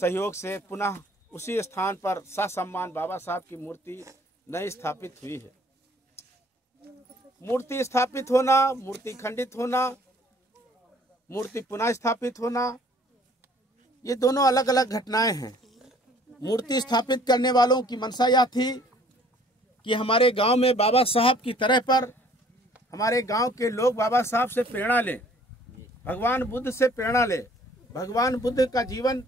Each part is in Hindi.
सहयोग से पुनः उसी स्थान पर ससम्मान बाबा साहब की मूर्ति नई स्थापित हुई है। मूर्ति स्थापित होना, मूर्ति खंडित होना, मूर्ति पुनः स्थापित होना, ये दोनों अलग अलग घटनाएं हैं। मूर्ति स्थापित करने वालों की मंशा यह थी कि हमारे गांव में बाबा साहब की तरह पर हमारे गांव के लोग बाबा साहब से प्रेरणा लें, भगवान बुद्ध से प्रेरणा लें, भगवान बुद्ध का जीवन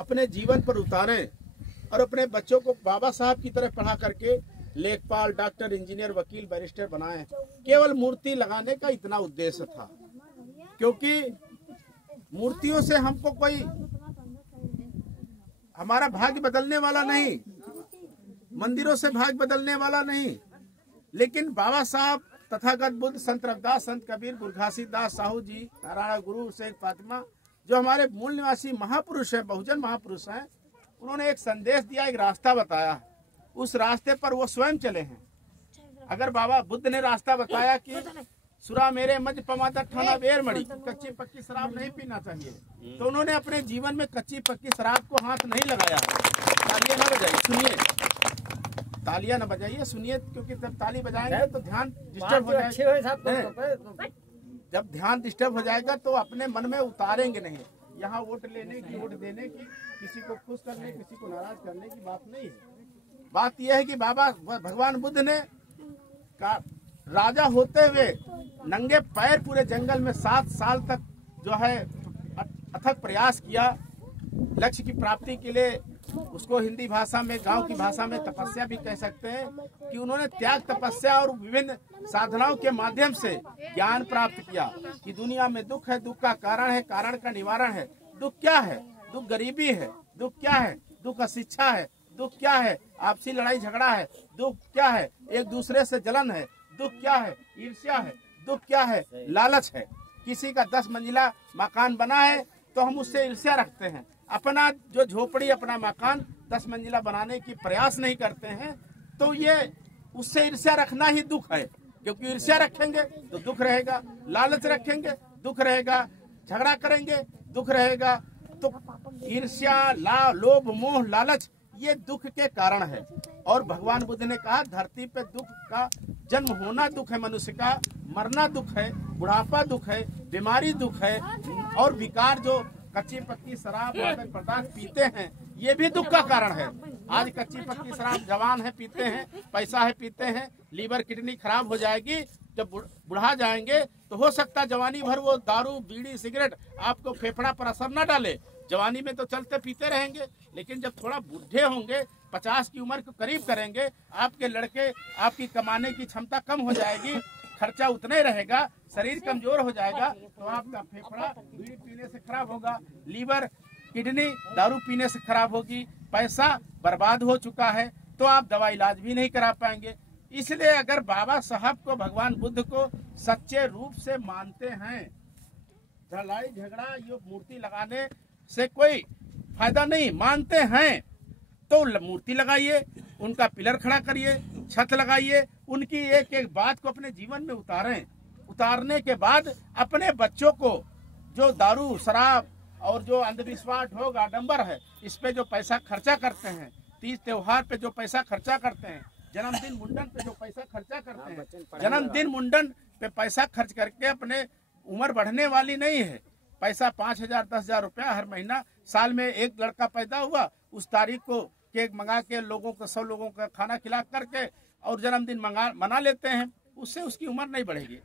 अपने जीवन पर उतारें और अपने बच्चों को बाबा साहब की तरह पढ़ा करके लेखपाल, डॉक्टर, इंजीनियर, वकील, बैरिस्टर बनाएं। केवल मूर्ति लगाने का इतना उद्देश्य था, क्योंकि मूर्तियों से हमको कोई हमारा भाग्य बदलने वाला नहीं, मंदिरों से भाग्य बदलने वाला नहीं, लेकिन बाबा साहब, तथागत बुद्ध, संत रविदास, संत कबीर, गुरु घासीदास, साहू जी, नारायण गुरु, शेख फातिमा, जो हमारे मूल निवासी महापुरुष हैं, बहुजन महापुरुष हैं, उन्होंने एक संदेश दिया, एक रास्ता बताया। उस रास्ते पर वो स्वयं चले हैं। अगर बाबा बुद्ध ने रास्ता बताया कि सुरा मेरे मज पमाता ठाना बेर मड़ी, कच्ची पक्की शराब नहीं पीना चाहिए, तो उन्होंने अपने जीवन में कच्ची पक्की शराब को हाथ नहीं लगाया। तालियां न बजाइए, सुनिए, तालियां न बजाइए, सुनिए, क्योंकि जब ताली बजाएंगे तो ध्यान डिस्टर्ब हो जाएगा। जब ध्यान डिस्टर्ब हो जाएगा तो अपने मन में उतारेंगे नहीं। यहाँ वोट लेने की, वोट देने की, किसी को खुश करने, किसी को नाराज करने की बात नहीं है। बात यह है कि बाबा भगवान बुद्ध ने राजा होते हुए नंगे पैर पूरे जंगल में 7 साल तक जो है अथक प्रयास किया लक्ष्य की प्राप्ति के लिए। उसको हिंदी भाषा में, गांव की भाषा में तपस्या भी कह सकते हैं कि उन्होंने त्याग, तपस्या और विभिन्न साधनाओं के माध्यम से ज्ञान प्राप्त किया कि दुनिया में दुख है, दुख का कारण है, कारण का निवारण है। दुख क्या है? दुख गरीबी है। दुख क्या है? दुख अशिक्षा है। दुख क्या है? आपसी लड़ाई झगड़ा है। दुख क्या है? एक दूसरे से जलन है। दुख क्या है? ईर्ष्या है। दुख क्या है? लालच है। किसी का 10 मंजिला मकान बना है तो हम उससे ईर्ष्या रखते हैं। अपना जो झोपड़ी, अपना मकान 10 मंजिला बनाने की प्रयास नहीं करते हैं, तो ये उससे ईर्ष्या रखना ही दुख है। क्योंकि ईर्ष्या रखेंगे तो दुख रहेगा, लालच रखेंगे दुख रहेगा, झगड़ा करेंगे दुख रहेगा। तो ईर्ष्या, लोभ, मोह, लालच ये दुख के कारण है। और भगवान बुद्ध ने कहा धरती पे दुख का जन्म होना दुख है, मनुष्य का मरना दुख है, बुढ़ापा दुख है, बीमारी दुख है, और विकार जो कच्ची पक्की शराब, मादक पदार्थ पीते हैं ये भी दुख का कारण है। आज कच्ची पक्की शराब जवान है पीते हैं, पैसा है पीते हैं, लीवर किडनी खराब हो जाएगी। जब बुढ़ा जाएंगे तो हो सकता जवानी भर वो दारू, बीड़ी, सिगरेट आपको फेफड़ा पर असर न डाले। जवानी में तो चलते पीते रहेंगे, लेकिन जब थोड़ा बूढ़े होंगे, 50 की उम्र को करीब करेंगे, आपके लड़के, आपकी कमाने की क्षमता कम हो जाएगी, खर्चा उतना ही रहेगा, शरीर कमजोर हो जाएगा, तो आपका फेफड़ा बीड़ी पीने से खराब होगा, लीवर, किडनी दारू पीने से खराब होगी, पैसा बर्बाद हो चुका है, तो आप दवा इलाज भी नहीं करा पाएंगे। इसलिए अगर बाबा साहब को, भगवान बुद्ध को सच्चे रूप से मानते हैं, लड़ाई झगड़ा ये मूर्ति लगाने से कोई फायदा नहीं मानते हैं, तो मूर्ति लगाइए, उनका पिलर खड़ा करिए, छत लगाइए, उनकी एक एक बात को अपने जीवन में उतारें। उतारने के बाद अपने बच्चों को जो दारू, शराब और जो अंधविश्वास, ढोंग, आडंबर है, इस पे जो पैसा खर्चा करते हैं, तीज त्योहार पे जो पैसा खर्चा करते हैं, जन्मदिन मुंडन पे जो पैसा खर्चा करते हैं, जन्मदिन मुंडन पे पैसा खर्च करके अपने उम्र बढ़ने वाली नहीं है। पैसा 5,000 10,000 रुपया हर महीना, साल में एक लड़का पैदा हुआ, उस तारीख को केक मंगा के लोगों को, 100 लोगों का खाना खिला करके और जन्मदिन मना लेते हैं, उससे उसकी उम्र नहीं बढ़ेगी।